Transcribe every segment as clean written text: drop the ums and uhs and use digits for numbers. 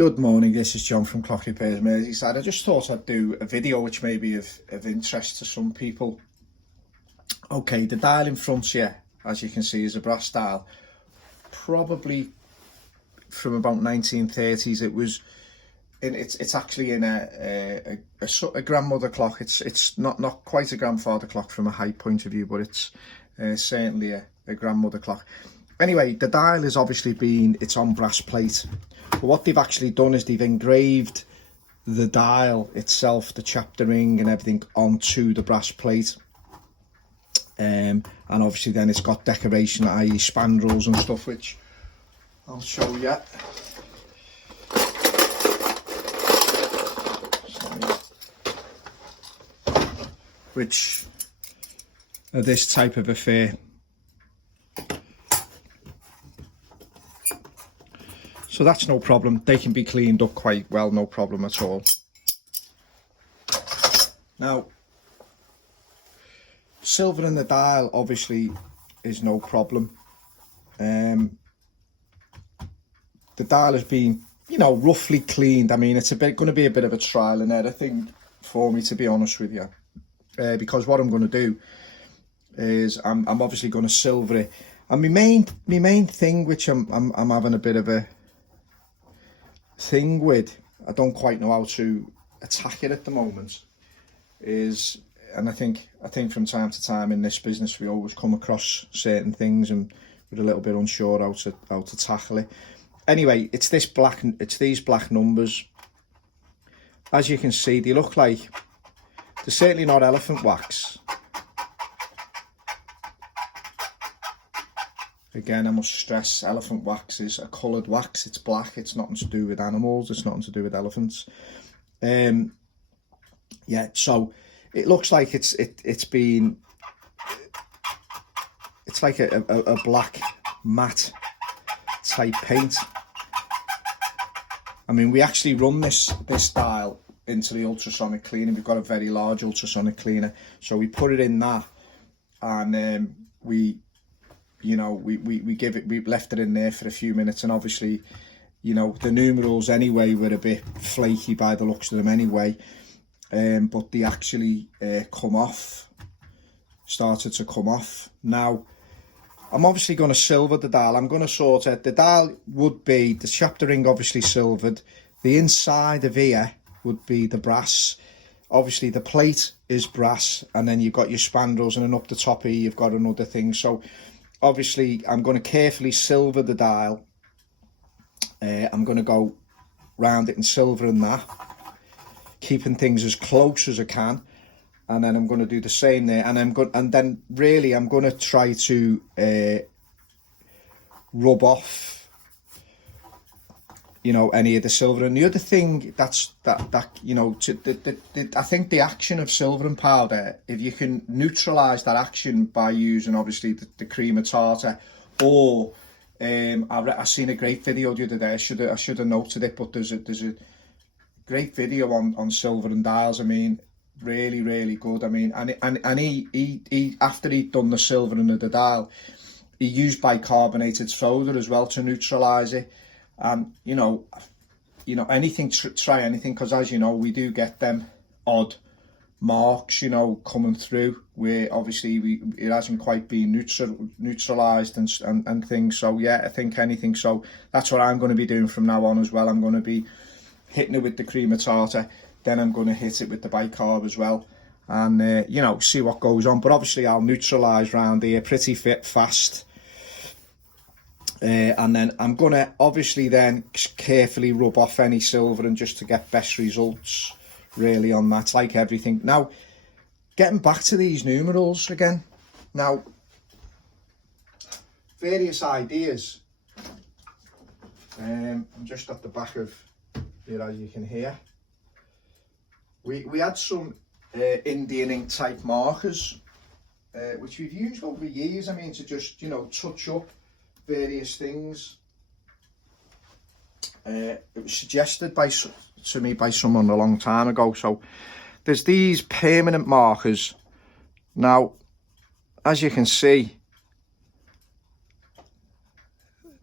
Good morning, this is John from Clock Repairs Merseyside. I just thought I'd do a video which may be of interest to some people. Okay, the dial in front here, as you can see, is a brass dial. Probably from about 1930s. It was in, it's actually in a grandmother clock. It's not quite a grandfather clock from a height point of view, but it's certainly a grandmother clock. Anyway, the dial has obviously it's on brass plate. But what they've actually done is they've engraved the dial itself, the chapter ring and everything, onto the brass plate. And obviously then it's got decoration, i.e. spandrels and stuff, which I'll show you. Which are this type of affair. So that's no problem. They can be cleaned up quite well, no problem at all. Now, silver in the dial obviously is no problem. The dial has been, roughly cleaned. I mean, it's going to be a bit of a trial and error thing for me, to be honest with you, because what I'm going to do is I'm obviously going to silver it. And my main thing, which I'm having a bit of a thing with, I don't quite know how to attack it at the moment, is, and I think from time to time in this business we always come across certain things and we're a little bit unsure how to tackle it. Anyway, it's these black numbers. As you can see, they look like, they're certainly not elephant wax. Again, I must stress, elephant wax is a coloured wax. It's black. It's nothing to do with animals. It's nothing to do with elephants. Yeah, so it looks like it's like a black matte type paint. I mean, we actually run this dial into the ultrasonic cleaner. We've got a very large ultrasonic cleaner, so we put it in that, and we left it in there for a few minutes, and obviously, the numerals anyway were a bit flaky by the looks of them anyway, but they actually started to come off. Now, I'm obviously going to silver the dial. I'm going to sort it. The dial would be, the chapter ring obviously silvered, the inside of here would be the brass. Obviously the plate is brass, and then you've got your spandrels, and then up the top here you've got another thing. So obviously I'm going to carefully silver the dial. I'm going to go round it and silvering that, keeping things as close as I can, and then I'm going to do the same there. And I'm going to try to rub off, any of the silver. And the other thing I think the action of silver and powder, if you can neutralise that action by using obviously the cream of tartar, or I seen a great video the other day. I should have noted it, but there's a great video on silver and dials. I mean, really good. I mean, and he after he'd done the silvering of the dial, he used bicarbonated soda as well to neutralise it. And anything, try anything, because as you know, we do get them odd marks, coming through where obviously it hasn't quite been neutralised and things. So yeah, I think anything. So that's what I'm going to be doing from now on as well. I'm going to be hitting it with the cream of tartar, then I'm going to hit it with the bicarb as well, and see what goes on. But obviously I'll neutralise round here pretty fast. And then I'm going to obviously then carefully rub off any silver, and just to get best results really on that, like everything. Now, getting back to these numerals again. Now, various ideas. I'm just at the back of here, as you can hear. We had some Indian ink type markers, which we've used over years. I mean, to just, touch up various things. It was suggested to me by someone a long time ago. So there's these permanent markers. Now, as you can see,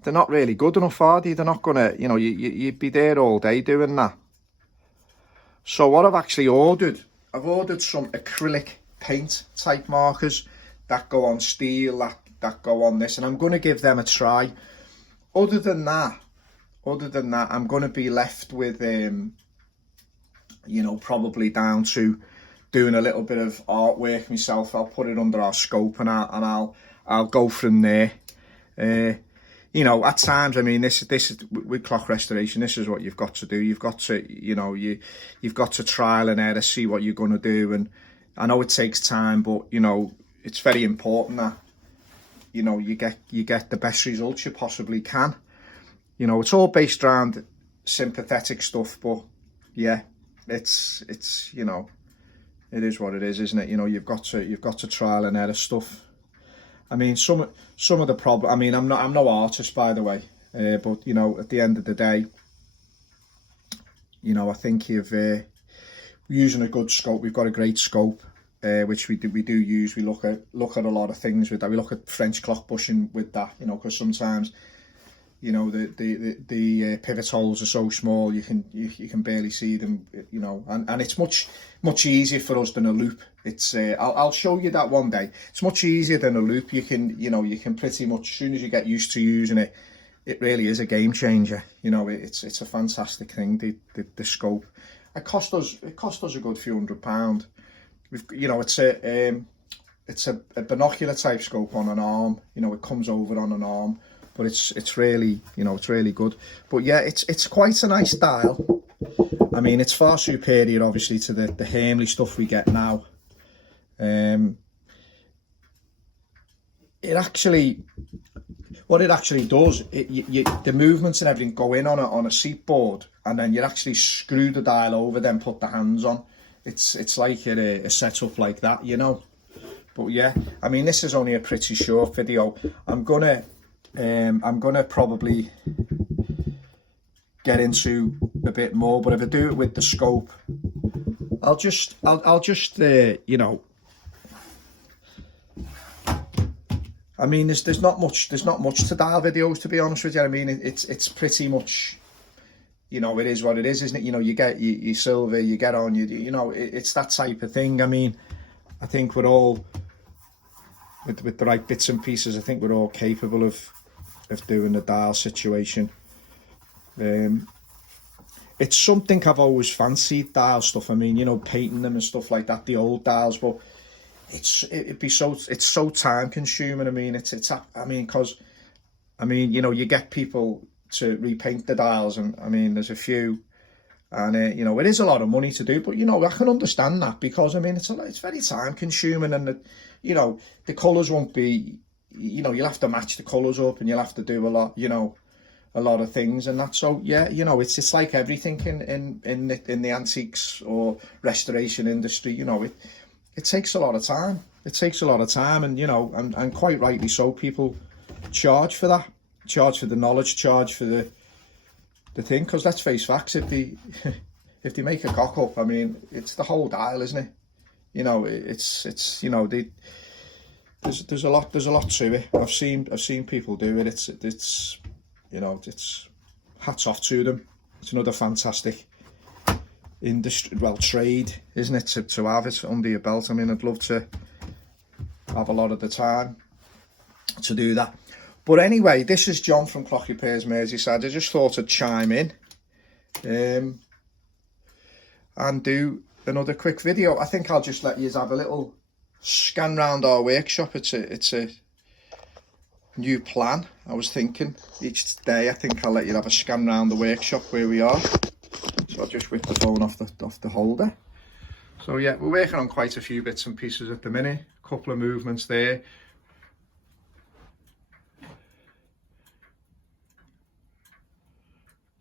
they're not really good enough, are they? They're not gonna, you know, you'd be there all day doing that. So what I've actually ordered, I've ordered some acrylic paint type markers that go on steel, that go on this, and I'm going to give them a try. Other than that, I'm going to be left with, you know, probably down to doing a little bit of artwork myself. I'll put it under our scope, and I'll go from there. You know, at times, I mean, this is with clock restoration. This is what you've got to do. You've got to, you know, you've got to trial and error, see what you're going to do. And I know it takes time, but you know, it's very important that, you know, you get the best results you possibly can. You know, it's all based around sympathetic stuff, but yeah, it's you know, it is what it is, isn't it? You know, you've got to trial and error stuff. I mean, some of the problem. I mean, I'm no artist, by the way, but you know, at the end of the day, you know, I think we're using a good scope. We've got a great scope, which we do use. We look at a lot of things with that. We look at French clock bushing with that, you know, because sometimes, you know, the pivot holes are so small you can barely see them, you know, and it's much easier for us than a loop. It's I'll show you that one day. It's much easier than a loop. You can pretty much, as soon as you get used to using it, it really is a game changer. You know, it's a fantastic thing. The scope. It cost us a good few £100. You know, it's a binocular type scope on an arm. You know, it comes over on an arm. But it's really, you know, it's really good. But yeah, it's quite a nice dial. I mean, it's far superior, obviously, to the Hermley stuff we get now. What it actually does, the movements and everything go in on a seat board, and then you actually screw the dial over, then put the hands on. It's like a setup like that, you know. But yeah, I mean, this is only a pretty short video. I'm gonna probably get into a bit more, but if I do it with the scope, I'll just you know, I mean, there's not much to dial videos, to be honest with you. I mean, it's pretty much, you know, it is what it is, isn't it? You know, you get your silver, you get on, you know, it's that type of thing. I mean, I think we're all with the right bits and pieces. I think we're all capable of doing the dial situation. It's something I've always fancied, dial stuff. I mean, you know, painting them and stuff like that, the old dials, but it's so time consuming. I mean, because I mean, you know, you get people to repaint the dials, and I mean, there's a few, and you know, it is a lot of money to do, but you know, I can understand that, because I mean, it's very time consuming, and you know, the colours won't be, you know, you'll have to match the colours up, and you'll have to do a lot, you know, a lot of things and that. So yeah, you know, it's like everything in the antiques or restoration industry. You know, it takes a lot of time. It takes a lot of time, and you know, and quite rightly so. People charge for that, charge for the knowledge, charge for the thing. Because let's face facts, if they make a cock up, I mean, it's the whole dial, isn't it? You know, it's you know, there's a lot to it. I've seen people do it. It's you know, it's hats off to them. It's another fantastic industry, well, trade, isn't it, to have it under your belt. I mean, I'd love to have a lot of the time to do that. But anyway, this is John from Clock Repairs Merseyside. I just thought I'd chime in and do another quick video. I think I'll just let you have a little scan round our workshop. It's a new plan. I was thinking each day, I think I'll let you have a scan round the workshop where we are. So I'll just whip the phone off the holder. So yeah, we're working on quite a few bits and pieces at the minute. A couple of movements there.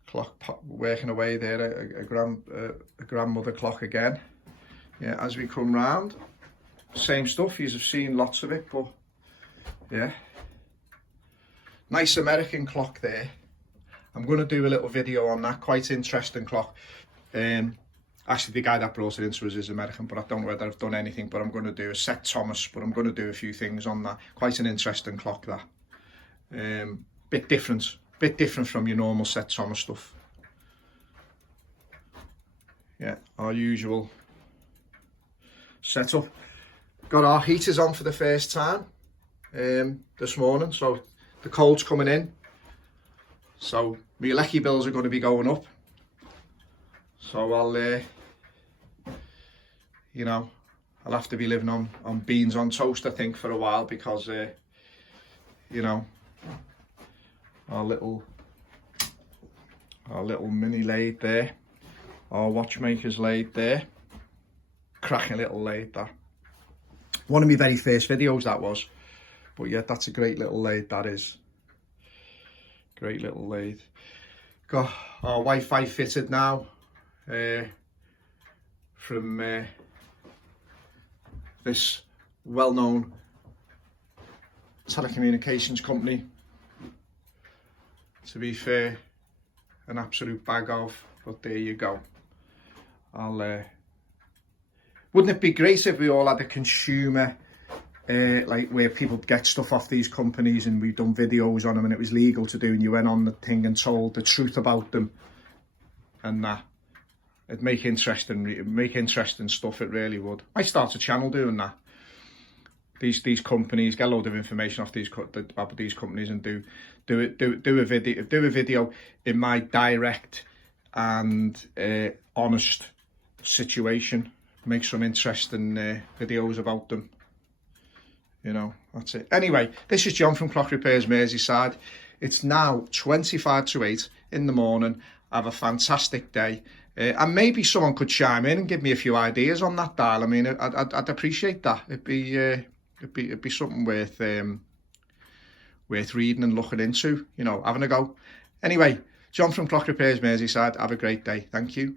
Clock working away there, a grandmother clock again. Yeah, as we come round, same stuff. You've seen lots of it, but yeah, nice American clock there. I'm going to do a little video on that. Quite interesting clock. Actually, the guy that brought it into us is American, but I don't know whether I've done anything. But I'm going to do a Seth Thomas, but I'm going to do a few things on that. Quite an interesting clock, that. bit different from your normal set Thomas stuff. Yeah, our usual setup. Got our heaters on for the first time this morning, so the cold's coming in, so my electric bills are going to be going up, so I'll you know, I'll have to be living on beans on toast, I think, for a while, because you know, our little mini lathe there, our watchmaker's lathe there, cracking little lathe that. One of my very first videos that was, but yeah, that's a great little lathe, that is. Great little lathe. Got our Wi-Fi fitted now from this well-known telecommunications company. To be fair, an absolute bag of, but there you go. Wouldn't it be great if we all had a consumer, like where people get stuff off these companies and we've done videos on them and it was legal to do, and you went on the thing and told the truth about them, and that it'd make interesting stuff. It really would. I start a channel doing that. These companies, get a load of information off about these companies and do a video in my direct and honest situation. Make some interesting videos about them. You know, that's it. Anyway, this is John from Clock Repairs Merseyside. It's now 25 to 8 in the morning. Have a fantastic day. And maybe someone could chime in and give me a few ideas on that dial. I mean, I'd appreciate that. It'd be something worth reading and looking into, you know, having a go. Anyway, John from Clock Repairs Merseyside. Have a great day. Thank you.